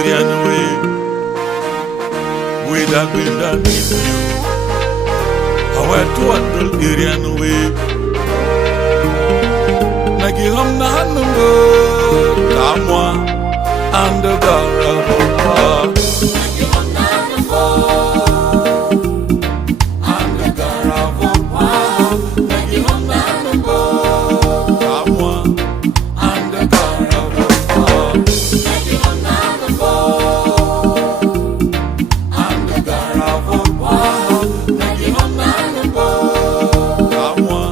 Nigerian way. We that been done with you. How I to handle Nigerian way. Nagi hum na number kamwa and the garaba. Nagi hum na number and the garaba. Nagi hum na number kamwa and the garaba. Nagi hum na number and the garaba. Nagi hum na number kamwa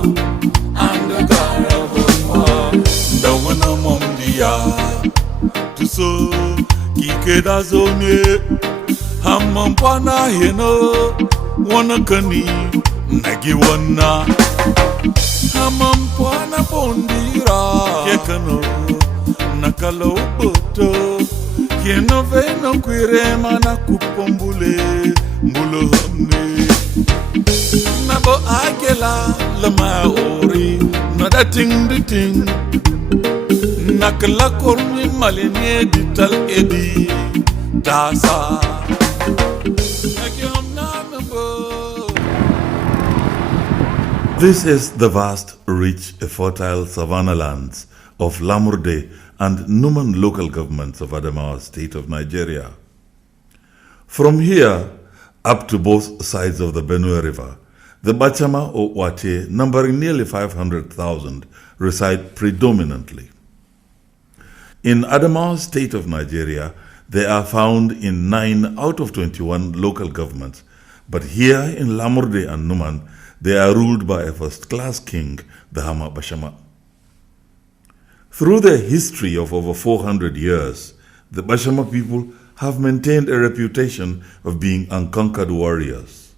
and the garaba. Dawana momdia tuso kikeda zone Hama mpana heno wana kani nagi wana Hama mpana pondira kekano nakalo boto keno veno kwirema na kupombule mbulo hamne nabo agela lama ori nada ting di ting nakla korni malene dital edi dasa. This is the vast, rich, fertile savanna lands of Lamurde and Numan local governments of Adamawa state of Nigeria. From here up to both sides of the Benue River, the Bachama or Wate, numbering nearly 500,000, reside predominantly. In Adamawa state of Nigeria, they are found in 9 out of 21 local governments, but here in Lamurde and Numan, they are ruled by a first-class king, the Hama Bachama. Through their history of over 400 years, the Bachama people have maintained a reputation of being unconquered warriors.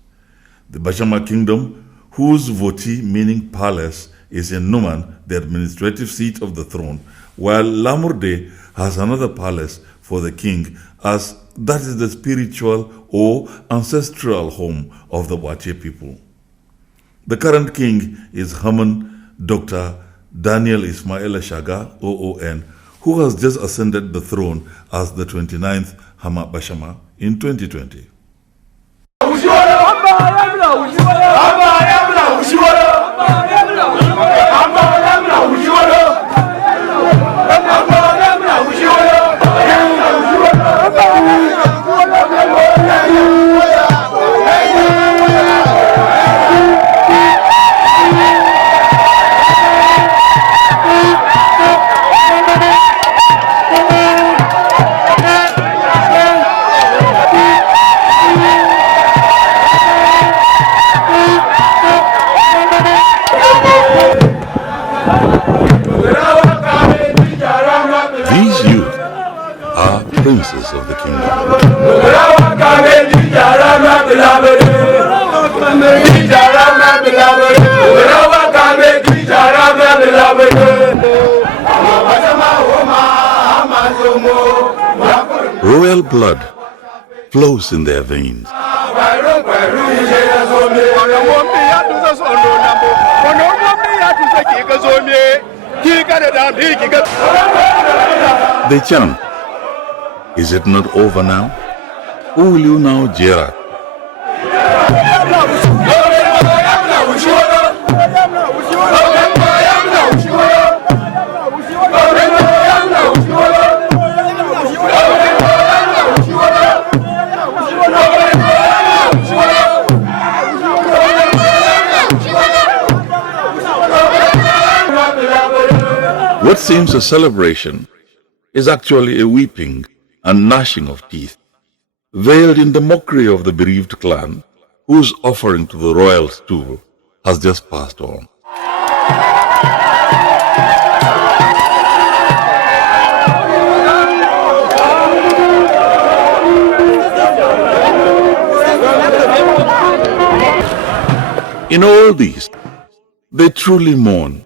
The Bachama kingdom, whose Voti, meaning palace, is in Numan, the administrative seat of the throne, while Lamurde has another palace for the king, as that is the spiritual or ancestral home of the Wache people. The current king is Haman Dr. Daniel Ismail Shaga, OON, who has just ascended the throne as the 29th Hama Bachama in 2020. Princes of the kingdom. Royal blood flows in their veins. They chant, "Is it not over now? Who will you now jeer at?" What seems a celebration is actually a weeping and gnashing of teeth, veiled in the mockery of the bereaved clan, whose offering to the royal stool has just passed on. In all these, they truly mourn,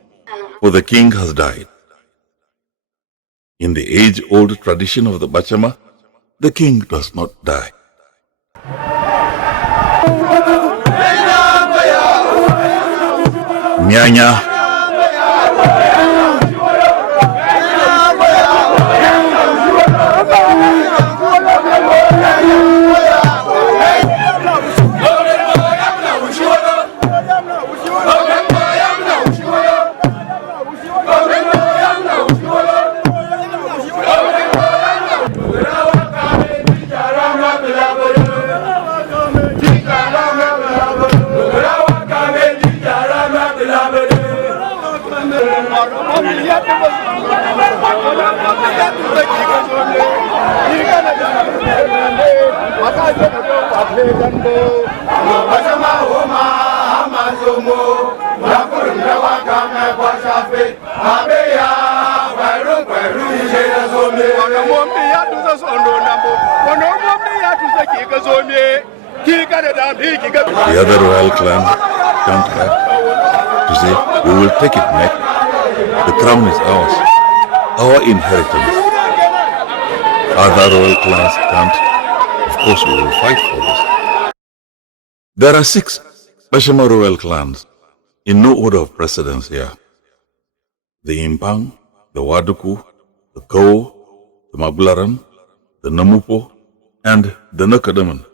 for the king has died. In the age-old tradition of the Bachama, the king does not die. Nyanya. The other royal clan counteract to say, we will take it back. The crown is ours, our inheritance. Other royal clans can't. Of course, we will fight for this. There are 6 Bachama royal clans in no order of precedence here. The Impang, the Waduku, the Kau, the Mabularan, the Namupo, and the Nakadaman.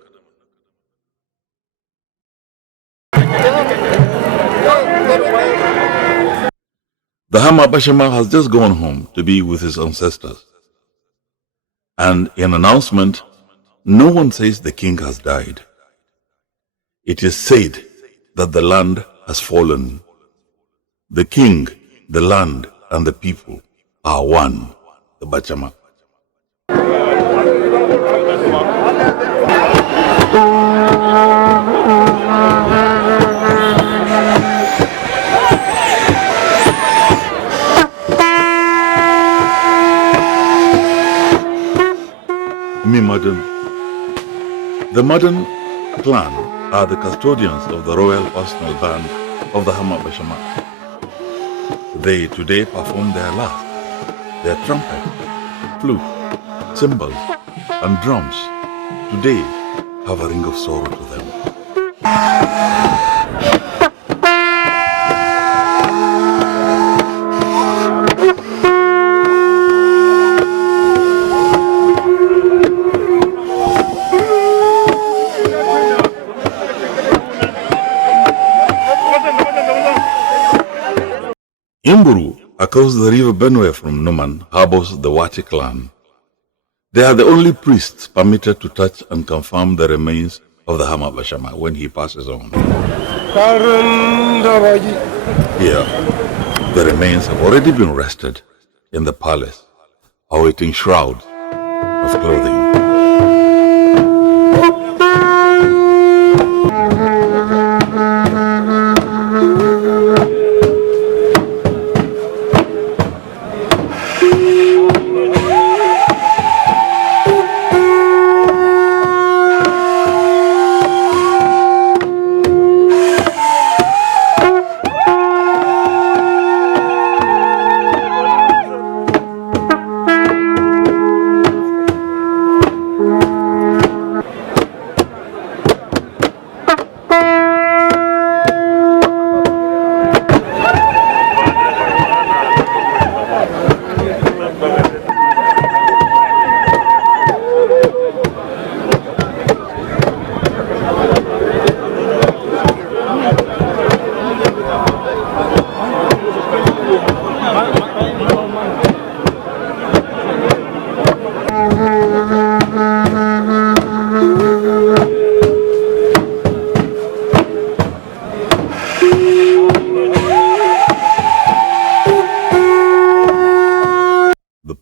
The Hama Bachama has just gone home to be with his ancestors. And in announcement, no one says the king has died. It is said that the land has fallen. The king, the land, and the people are one, the Bachama. The Madan clan are the custodians of the royal personal band of the Hama Bachama. They today perform their last. Their trumpet, flute, cymbals, and drums today have a ring of sorrow to them. Imburu, across the river Benue from Numan, harbors the Wati clan. They are the only priests permitted to touch and confirm the remains of the Hama Bachama when he passes on. Here, the remains have already been rested in the palace, awaiting shrouds of clothing.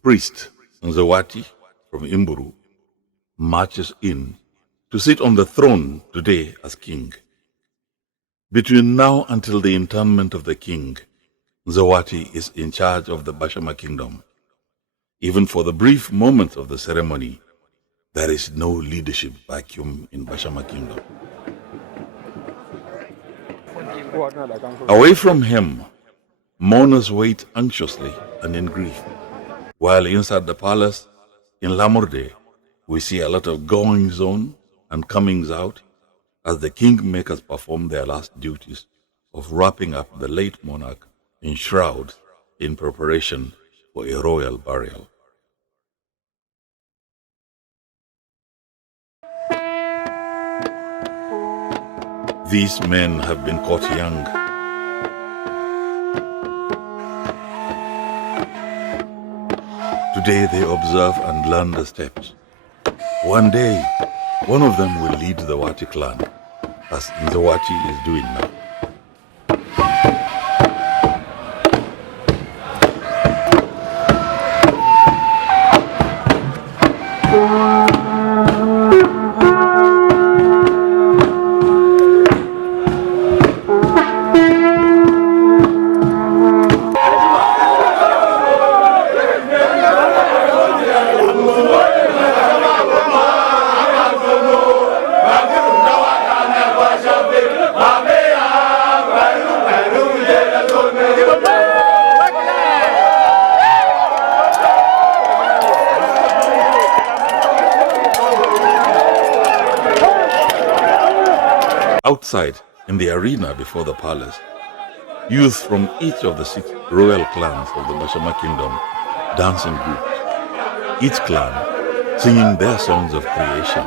Priest Nzawati from Imburu marches in to sit on the throne today as king. Between now until the interment of the king, Nzawati is in charge of the Bachama kingdom. Even for the brief moments of the ceremony, there is no leadership vacuum in Bachama kingdom. Away from him, mourners wait anxiously and in grief. While inside the palace in Lamurde, we see a lot of goings on and comings out as the kingmakers perform their last duties of wrapping up the late monarch in shrouds in preparation for a royal burial. These men have been caught young. Today they observe and learn the steps. One day, one of them will lead the Wati clan, as Nzawati is doing now. Outside, in the arena before the palace, youth from each of the 6 royal clans of the Bachama kingdom dance in groups, each clan singing their songs of creation.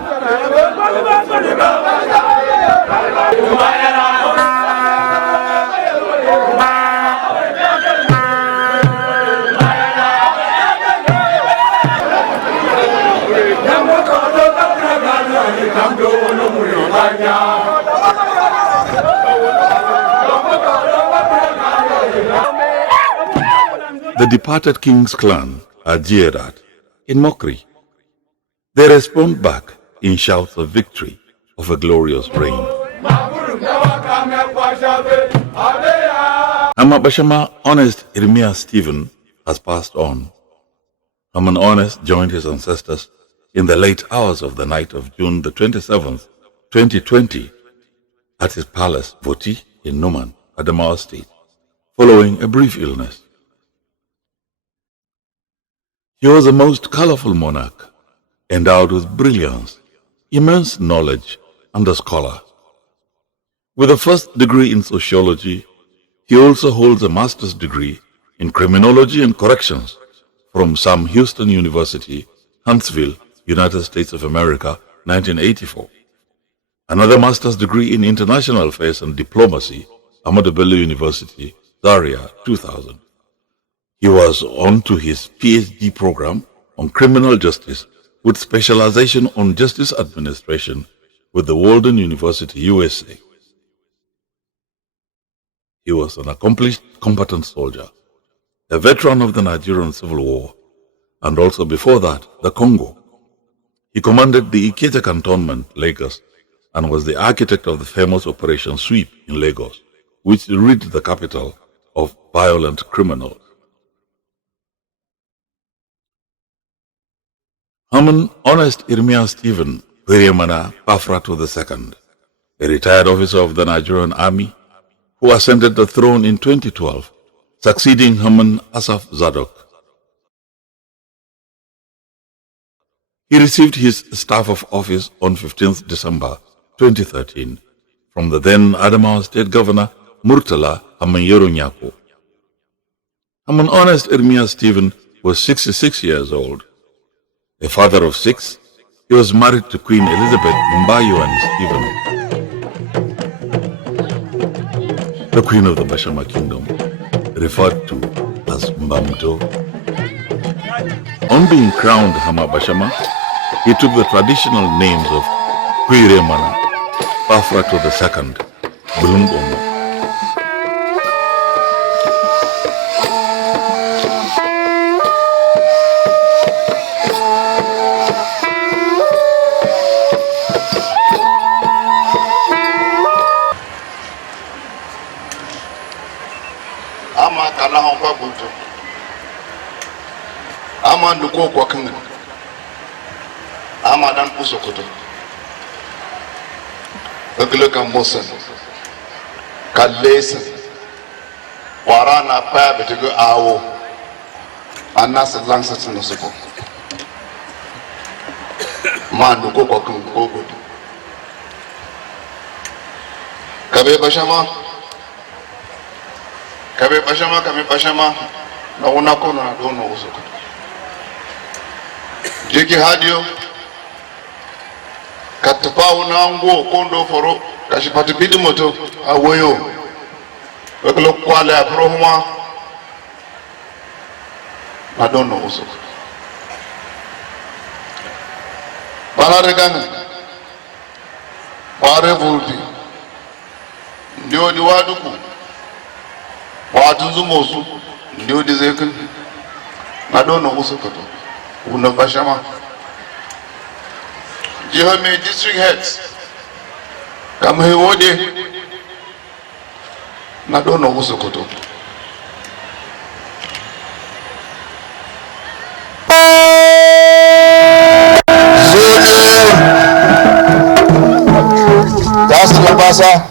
The departed king's clan are jeered at in mockery. They respond back in shouts of victory of a glorious reign. Hama Bachama honest Irmiya Stephen has passed on. Haman Honest joined his ancestors in the late hours of the night of June the 27th, 2020, at his palace, Voti, in Numan, Adamawa State, following a brief illness. He was a most colorful monarch, endowed with brilliance, immense knowledge, and a scholar. With a first degree in sociology, he also holds a master's degree in criminology and corrections from Sam Houston University, Huntsville, United States of America, 1984. Another master's degree in international affairs and diplomacy, Ahmadu Bello University, Zaria, 2000. He was on to his PhD program on criminal justice with specialization on justice administration with the Walden University, USA. He was an accomplished, combatant soldier, a veteran of the Nigerian Civil War, and also before that, the Congo. He commanded the Ikeja Cantonment, Lagos, and was the architect of the famous Operation Sweep in Lagos, which rid the capital of violent criminals. Haman Honest Irmiya Stephen Kweriemana Pafrato II, a retired officer of the Nigerian Army, who ascended the throne in 2012, succeeding Haman Asaf Zadok. He received his staff of office on 15th December 2013 from the then Adamawa State Governor Murtala Hamayero Nyako. Haman Honest Irmiya Stephen was 66 years old. A father of 6, he was married to Queen Elizabeth Mbayuan Stephen, the Queen of the Bachama Kingdom, referred to as Mbamto. On being crowned Hama Bachama, he took the traditional names of Kweriemana Pafrato II, Bulumbomo. Ama nduko kwa kinga. Ama dan usokoto. Agloka mosa. Kalesa. Warana pa betigo awo. Anasa langsa tsunosoko. Ma nduko kwa kinga gogo. Kabe Bachama. Kabe Bachama. Na unakono na dono usokoto. Jeki hadio katapa unango kondo foro kashipati bidi moto awoyo wekelo kwale aprohuma madono uso balare ganga pare vulti ndio di waduku watunzu mosu ndio di zekin madono uso kato Una Bachama. You have made district heads. Come here, Wode. Nadono Usokoto. That's the Basa.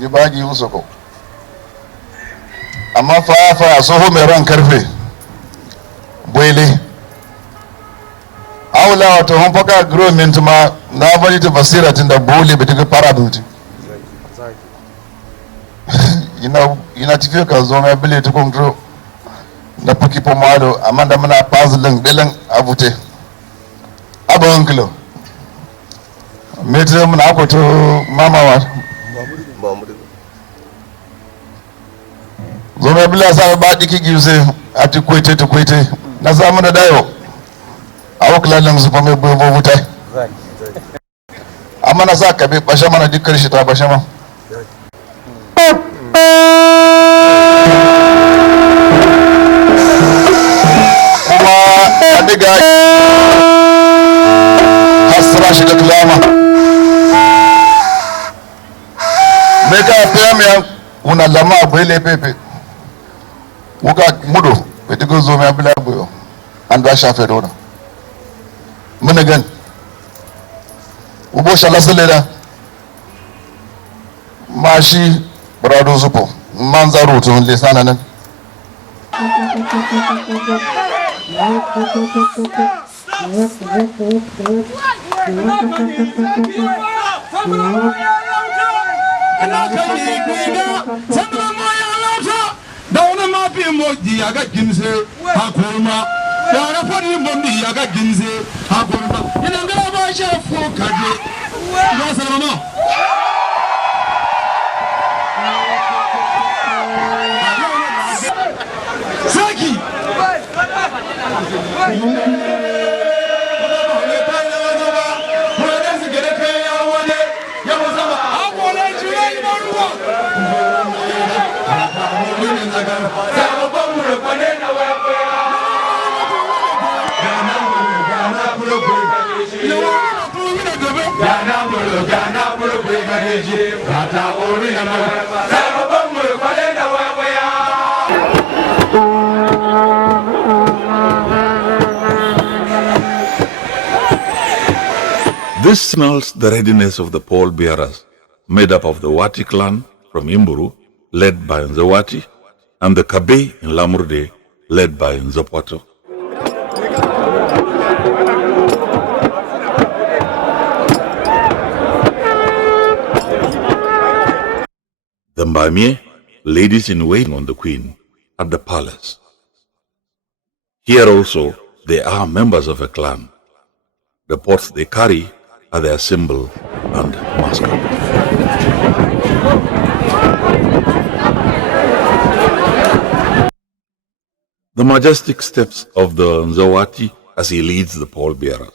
Gibagi Usoko. Amma fa soho mai ran karfe boile awula wato hon faka agreement ma na bari ta basira tun da bole bai tafi fara duti ina cikin ka zo mai bile ta kontro na fuki pomado amma da muna puzzling bilan abute abon kilo metre muna akwato mamawa zo mai bile sa ba diki gise a ti kwete ta kwete na samu da dayo a wakilalin su fa mai bobo wutai amma na sa kabe bashe mana dukkan shi ta bashe ma kuma a diga hasra shi da kulama me ka fiya mai una lama abai lepepe wuka mudo bai diga zo mai bila boyo an da shafe da wani muna gan ubo shala salera mashi brado zupo manzaro to lisana nan Yara fani bondi yaga ginze hakurma ina ngala ba shefu kaje ya salama Saki This signals the readiness of the pallbearers, made up of the Wati clan from Imburu, led by Nzawati, and the Kabe in Lamurde, led by Nzapwato. The Mbamie, ladies in waiting on the queen, at the palace. Here also, they are members of a clan. The pots they carry are their symbol and mascot. The majestic steps of the Nzawati as he leads the pallbearers.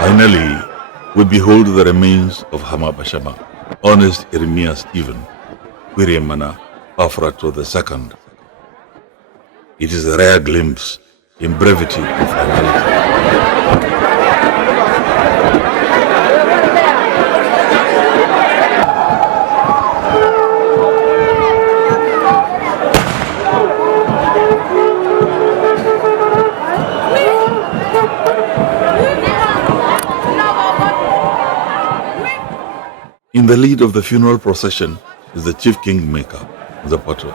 Finally, we behold the remains of Hama Bachama, honest Irmiya Stephen, Mana Afrato II. It is a rare glimpse in brevity of finality. In the lead of the funeral procession is the chief kingmaker, the Pato.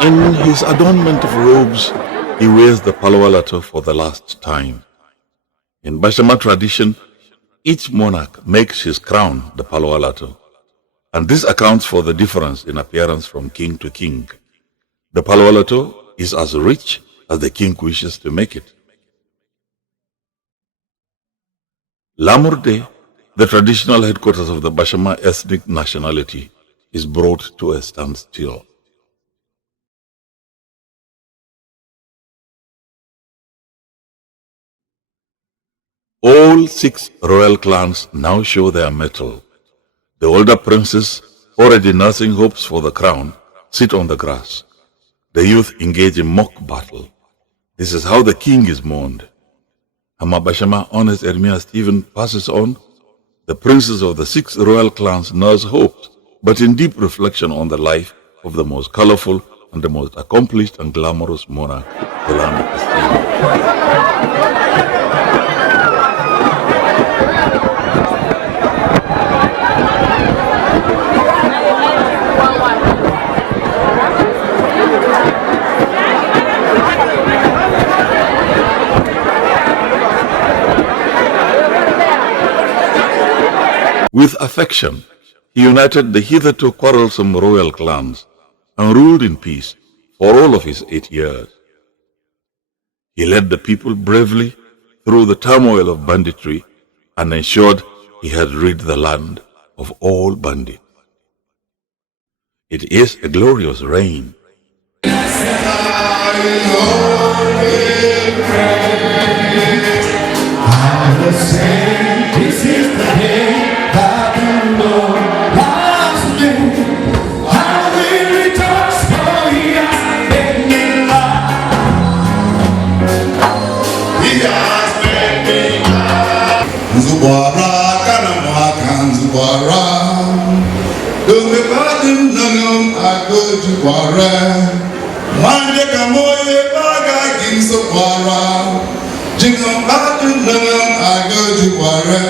In his adornment of robes, he wears the palawalato for the last time. In Basharma tradition, each monarch makes his crown the palawalato, and this accounts for the difference in appearance from king to king. The palawalato is as rich as the king wishes to make it. Lamurde, the traditional headquarters of the Bachama ethnic nationality, is brought to a standstill. All 6 royal clans now show their mettle. The older princes, already nursing hopes for the crown, sit on the grass. The youth engage in mock battle, This is how the king is mourned. Hama Bachama, honest Irmiya Stephen, passes on. The princes of the 6 royal clans nurse hopes, but in deep reflection on the life of the most colorful and the most accomplished and glamorous monarch the land has seen. With affection, he united the hitherto quarrelsome royal clans and ruled in peace for all of his 8 years. He led the people bravely through the turmoil of banditry and ensured he had rid the land of all bandits. It is a glorious reign. This is the day that the Lord has made. I will rejoice, for He has made me glad. He has made me glad. Zubara, Kanamaka, Zubara. Don't be bad in Nangum, I go to Bara. Mande Kamoye, Baga, King Zubara. Jingle back in Nangum, I go to Bara.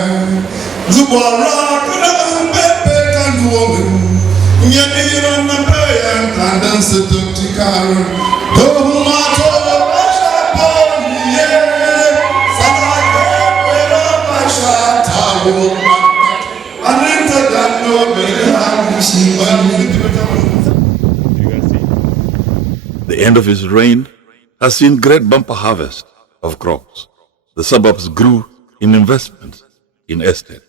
Zubara, Kanam, Pepe, and woman. Yet you don't know, and dance the dirty car. Oh, my God, The end of his reign has seen great bumper harvest of crops. The suburbs grew in investments in estate.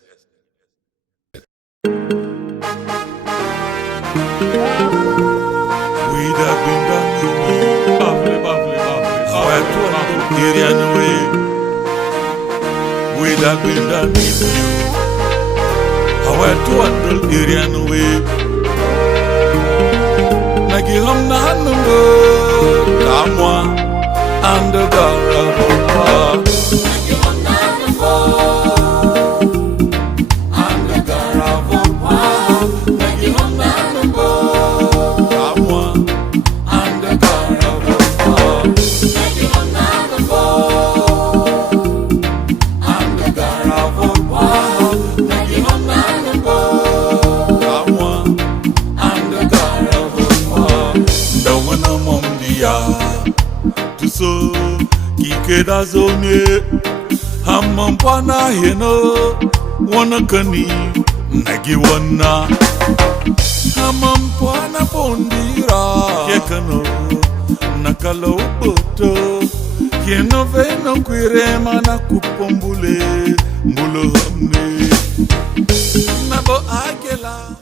Kikeda zone Hama mpana heno wana kani nagi wana Hama mpana pondira kekano nakala uboto keno veno kwirema na kupombule mbulo hamne nabo agela